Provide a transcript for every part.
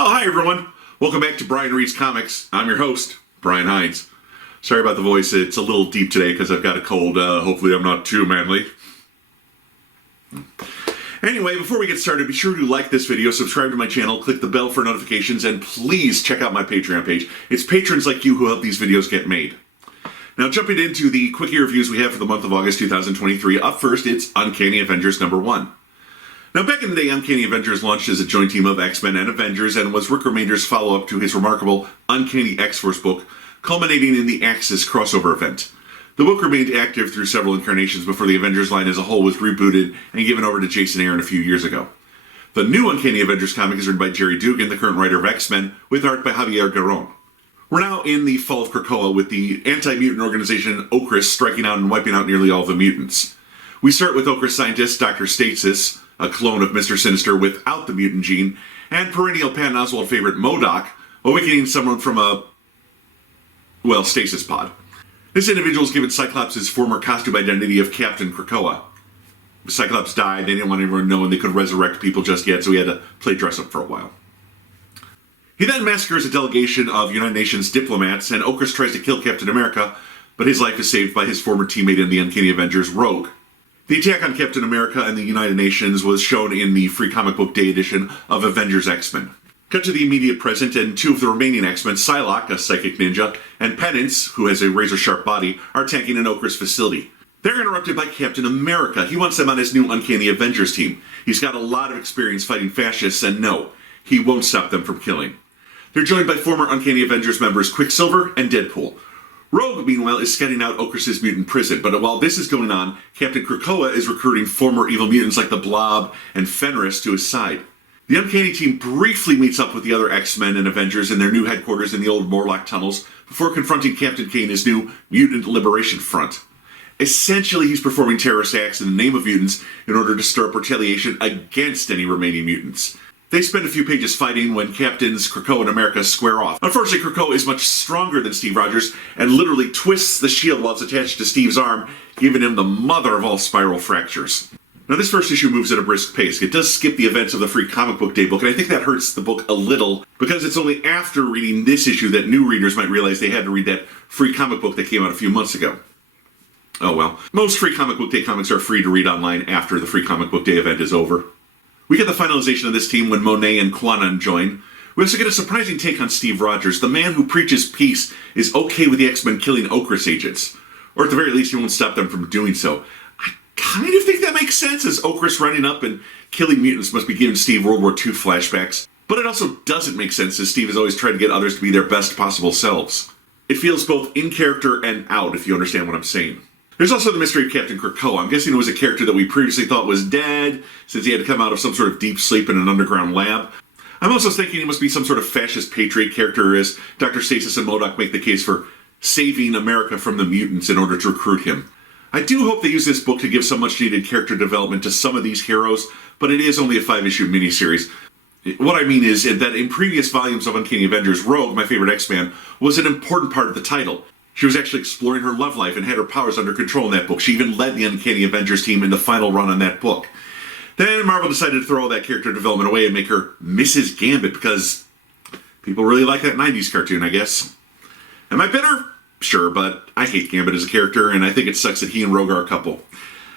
Oh, hi everyone. Welcome back to Brian Reads Comics. I'm your host, Brian Hines. Sorry about the voice, it's a little deep today because I've got a cold. Hopefully I'm not too manly. Anyway, before we get started, be sure to like this video, subscribe to my channel, click the bell for notifications, and please check out my Patreon page. It's patrons like you who help these videos get made. Now, jumping into the Quickie reviews we have for the month of August 2023, up first, it's Uncanny Avengers #1. Now, back in the day, Uncanny Avengers launched as a joint team of X-Men and Avengers and was Rick Remender's follow-up to his remarkable Uncanny X-Force book, culminating in the Axis crossover event. The book remained active through several incarnations before the Avengers line as a whole was rebooted and given over to Jason Aaron a few years ago. The new Uncanny Avengers comic is written by Jerry Dugan, the current writer of X-Men, with art by Javier Garrón. We're now in the fall of Krakoa with the anti-mutant organization Okris striking out and wiping out nearly all the mutants. We start with Okris scientist Dr. Stasis, a clone of Mr. Sinister without the mutant gene, and perennial Patton Oswalt favorite MODOK, awakening someone from a, stasis pod. This individual is given Cyclops' former costume identity of Captain Krakoa. Cyclops died, they didn't want anyone knowing they could resurrect people just yet, so he had to play dress-up for a while. He then massacres a delegation of United Nations diplomats, and Okris tries to kill Captain America, but his life is saved by his former teammate in the Uncanny Avengers, Rogue. The attack on Captain America and the United Nations was shown in the Free Comic Book Day edition of Avengers X-Men. Cut to the immediate present, and two of the remaining X-Men, Psylocke, a psychic ninja, and Penance, who has a razor-sharp body, are attacking an Okris facility. They're interrupted by Captain America. He wants them on his new Uncanny Avengers team. He's got a lot of experience fighting fascists, and no, he won't stop them from killing. They're joined by former Uncanny Avengers members Quicksilver and Deadpool. Rogue, meanwhile, is scouting out Okris' mutant prison, but while this is going on, Captain Krakoa is recruiting former evil mutants like the Blob and Fenris to his side. The Uncanny team briefly meets up with the other X-Men and Avengers in their new headquarters in the old Morlock tunnels before confronting Captain K and his new Mutant Liberation Front. Essentially, he's performing terrorist acts in the name of mutants in order to stir up retaliation against any remaining mutants. They spend a few pages fighting when Captains Krakoa and America square off. Unfortunately, Krakoa is much stronger than Steve Rogers and literally twists the shield while it's attached to Steve's arm, giving him the mother of all spiral fractures. Now, this first issue moves at a brisk pace. It does skip the events of the Free Comic Book Day book, and I think that hurts the book a little, because it's only after reading this issue that new readers might realize they had to read that Free Comic Book that came out a few months ago. Oh well. Most Free Comic Book Day comics are free to read online after the Free Comic Book Day event is over. We get the finalization of this team when Monet and Quanon join. We also get a surprising take on Steve Rogers. The man who preaches peace is okay with the X-Men killing Okris agents. Or at the very least, he won't stop them from doing so. I kind of think that makes sense, as Okris running up and killing mutants must be giving Steve World War II flashbacks. But it also doesn't make sense, as Steve has always tried to get others to be their best possible selves. It feels both in character and out, if you understand what I'm saying. There's also the mystery of Captain Krakoa. I'm guessing it was a character that we previously thought was dead, since he had to come out of some sort of deep sleep in an underground lab. I'm also thinking he must be some sort of fascist patriot character, as Dr. Stasis and MODOK make the case for saving America from the mutants in order to recruit him. I do hope they use this book to give some much needed character development to some of these heroes, but it is only a 5-issue miniseries. What I mean is that in previous volumes of Uncanny Avengers, Rogue, my favorite X-Man, was an important part of the title. She was actually exploring her love life and had her powers under control in that book. She even led the Uncanny Avengers team in the final run on that book. Then Marvel decided to throw all that character development away and make her Mrs. Gambit, because people really like that 90s cartoon, I guess. Am I bitter? Sure, but I hate Gambit as a character, and I think it sucks that he and Rogue are a couple.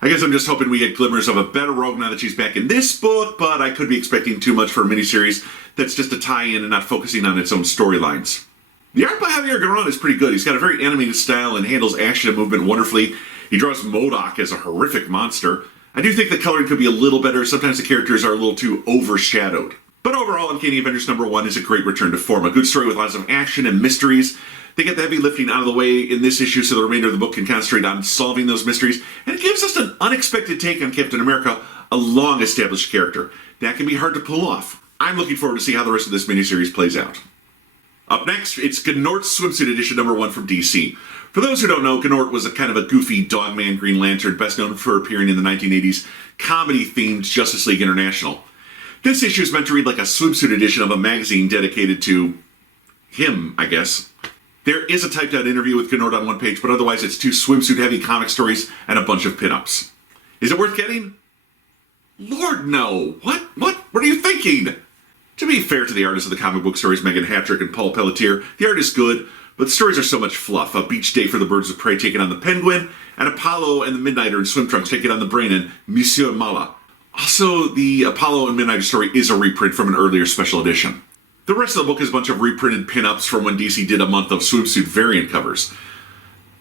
I guess I'm just hoping we get glimmers of a better Rogue now that she's back in this book, but I could be expecting too much for a miniseries that's just a tie-in and not focusing on its own storylines. The art by Javier Garrón is pretty good. He's got a very animated style and handles action and movement wonderfully. He draws MODOK as a horrific monster. I do think the coloring could be a little better. Sometimes the characters are a little too overshadowed. But overall, Uncanny Avengers #1 is a great return to form. A good story with lots of action and mysteries. They get the heavy lifting out of the way in this issue so the remainder of the book can concentrate on solving those mysteries. And it gives us an unexpected take on Captain America, a long-established character. That can be hard to pull off. I'm looking forward to see how the rest of this miniseries plays out. Up next, it's Gnort's Swimsuit Edition #1 from DC. For those who don't know, Gnort was a kind of a goofy dogman Green Lantern, best known for appearing in the 1980s comedy-themed Justice League International. This issue is meant to read like a swimsuit edition of a magazine dedicated to him, I guess. There is a typed-out interview with Gnort on one page, but otherwise it's 2 swimsuit-heavy comic stories and a bunch of pinups. Is it worth getting? Lord, no. What are you thinking? To be fair to the artists of the comic book stories, Megan Hattrick and Paul Pelletier, the art is good, but the stories are so much fluff. A beach day for the Birds of Prey taking on the Penguin, and Apollo and the Midnighter in swim trunks taking on the Brain and Monsieur Mala. Also, the Apollo and Midnighter story is a reprint from an earlier special edition. The rest of the book is a bunch of reprinted pin-ups from when DC did a month of Swimsuit variant covers.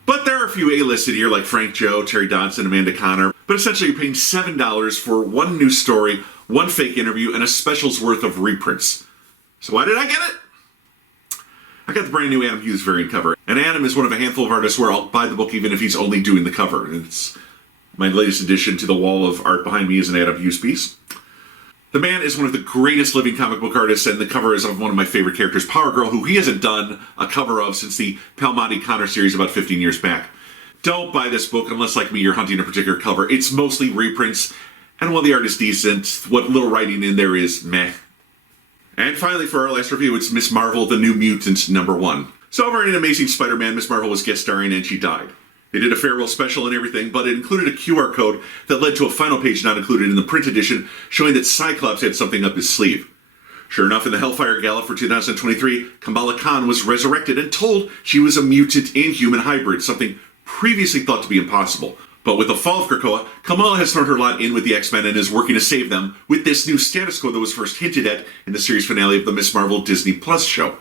But there are a few A-listed here like Frank Joe, Terry Dodson, Amanda Connor, but essentially you're paying $7 for one new story, one fake interview, and a special's worth of reprints. So why did I get it? I got the brand new Adam Hughes variant cover, and Adam is one of a handful of artists where I'll buy the book even if he's only doing the cover. It's my latest addition to the wall of art behind me is an Adam Hughes piece. The man is one of the greatest living comic book artists, and the cover is of one of my favorite characters, Power Girl, who he hasn't done a cover of since the Palmati Connor series about 15 years back. Don't buy this book unless, like me, you're hunting a particular cover. It's mostly reprints, and while the art is decent, what little writing in there is meh. And finally, for our last review, it's Miss Marvel, the New Mutant, #1. So over in Amazing Spider-Man, Miss Marvel was guest starring, and she died. They did a farewell special and everything, but it included a QR code that led to a final page not included in the print edition, showing that Cyclops had something up his sleeve. Sure enough, in the Hellfire Gala for 2023, Kamala Khan was resurrected and told she was a mutant inhuman hybrid, something previously thought to be impossible. But with the fall of Krakoa, Kamala has thrown her lot in with the X-Men and is working to save them with this new status quo that was first hinted at in the series finale of the Miss Marvel Disney Plus show.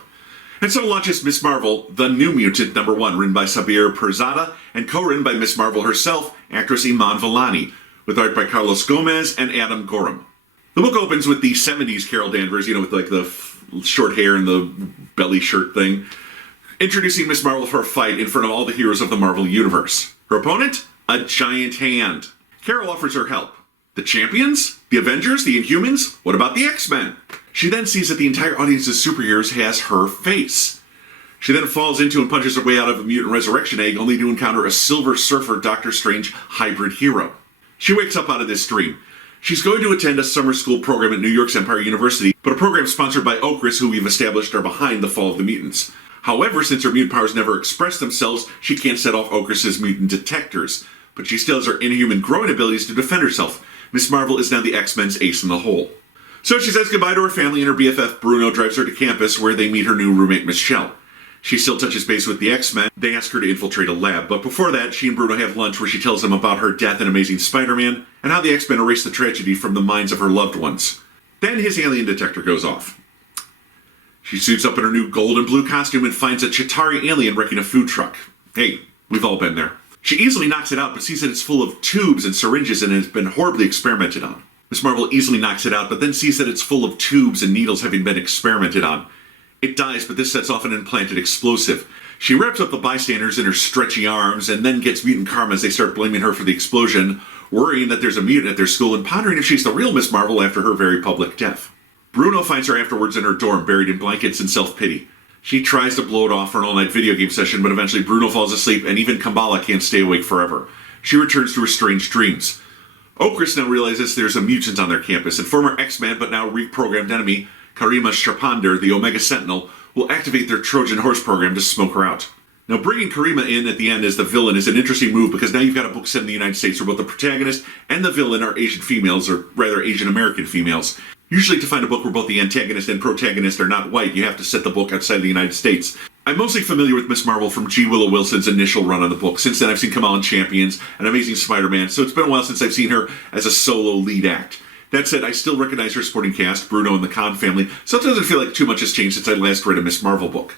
And so launches Miss Marvel, the New Mutant #1, written by Sabir Pirzada and co-written by Miss Marvel herself, actress Iman Vellani, with art by Carlos Gomez and Adam Gorham. The book opens with the 70s Carol Danvers, with like the short hair and the belly shirt thing, introducing Miss Marvel for a fight in front of all the heroes of the Marvel Universe. Her opponent? A giant hand. Carol offers her help. The champions? The Avengers? The Inhumans? What about the X-Men? She then sees that the entire audience of superheroes has her face. She then falls into and punches her way out of a mutant resurrection egg, only to encounter a Silver Surfer Doctor Strange hybrid hero. She wakes up out of this dream. She's going to attend a summer school program at New York's Empire University, but a program sponsored by Okris, who we've established are behind the fall of the mutants. However, since her mutant powers never express themselves, she can't set off Okris' mutant detectors, but she still has her inhuman growing abilities to defend herself. Miss Marvel is now the X-Men's ace in the hole. So she says goodbye to her family, and her BFF Bruno drives her to campus where they meet her new roommate Michelle. She still touches base with the X-Men. They ask her to infiltrate a lab, but before that, she and Bruno have lunch where she tells them about her death in Amazing Spider-Man and how the X-Men erased the tragedy from the minds of her loved ones. Then his alien detector goes off. She suits up in her new gold and blue costume and finds a Chitauri alien wrecking a food truck. Hey, we've all been there. She easily knocks it out, but sees that it's full of tubes and syringes and has been horribly experimented on. Miss Marvel easily knocks it out, but then sees that it's full of tubes and needles having been experimented on. It dies, but this sets off an implanted explosive. She wraps up the bystanders in her stretchy arms and then gets mutant karma as they start blaming her for the explosion, worrying that there's a mutant at their school and pondering if she's the real Miss Marvel after her very public death. Bruno finds her afterwards in her dorm, buried in blankets and self-pity. She tries to blow it off for an all-night video game session, but eventually Bruno falls asleep and even Kamala can't stay awake forever. She returns to her strange dreams. Okris now realizes there's a mutant on their campus, and former X-Man but now reprogrammed enemy, Karima Sharpander, the Omega Sentinel, will activate their Trojan Horse program to smoke her out. Now, bringing Karima in at the end as the villain is an interesting move because now you've got a book set in the United States where both the protagonist and the villain are Asian females, or rather Asian American females. Usually to find a book where both the antagonist and protagonist are not white, you have to set the book outside the United States. I'm mostly familiar with Miss Marvel from G. Willow Wilson's initial run on the book. Since then, I've seen Kamala in Champions and Amazing Spider-Man, so it's been a while since I've seen her as a solo lead act. That said, I still recognize her supporting cast, Bruno and the Khan family, so it doesn't feel like too much has changed since I last read a Miss Marvel book.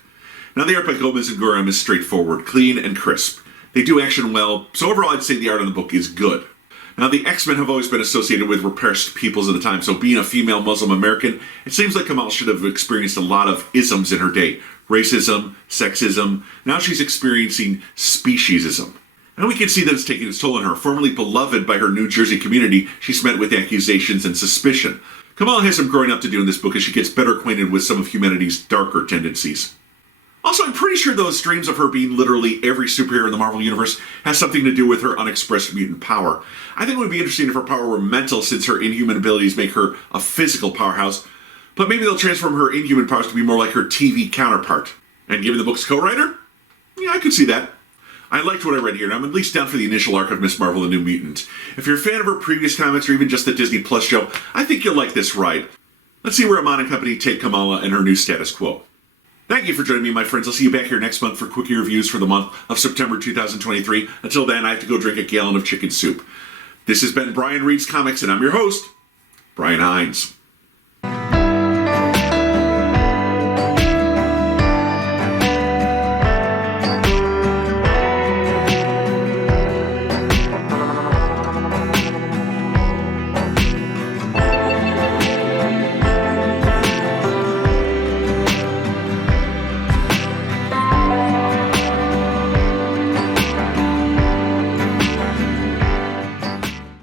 Now, the art by Gomez and Gorham is straightforward, clean, and crisp. They do action well, so overall I'd say the art on the book is good. Now, the X-Men have always been associated with repressed peoples of the time, so being a female Muslim American, it seems like Kamala should have experienced a lot of isms in her day. Racism, sexism, now she's experiencing speciesism. And we can see that it's taking its toll on her. Formerly beloved by her New Jersey community, she's met with accusations and suspicion. Kamala has some growing up to do in this book as she gets better acquainted with some of humanity's darker tendencies. Also, I'm pretty sure those dreams of her being literally every superhero in the Marvel Universe has something to do with her unexpressed mutant power. I think it would be interesting if her power were mental, since her inhuman abilities make her a physical powerhouse, but maybe they'll transform her inhuman powers to be more like her TV counterpart. And given the book's co-writer? Yeah, I could see that. I liked what I read here, and I'm at least down for the initial arc of Miss Marvel, the New Mutant. If you're a fan of her previous comics or even just the Disney Plus show, I think you'll like this ride. Let's see where Amon and company take Kamala and her new status quo. Thank you for joining me, my friends. I'll see you back here next month for Quickie Reviews for the month of September 2023. Until then, I have to go drink a gallon of chicken soup. This has been Brian Reads Comics, and I'm your host, Brian Hines.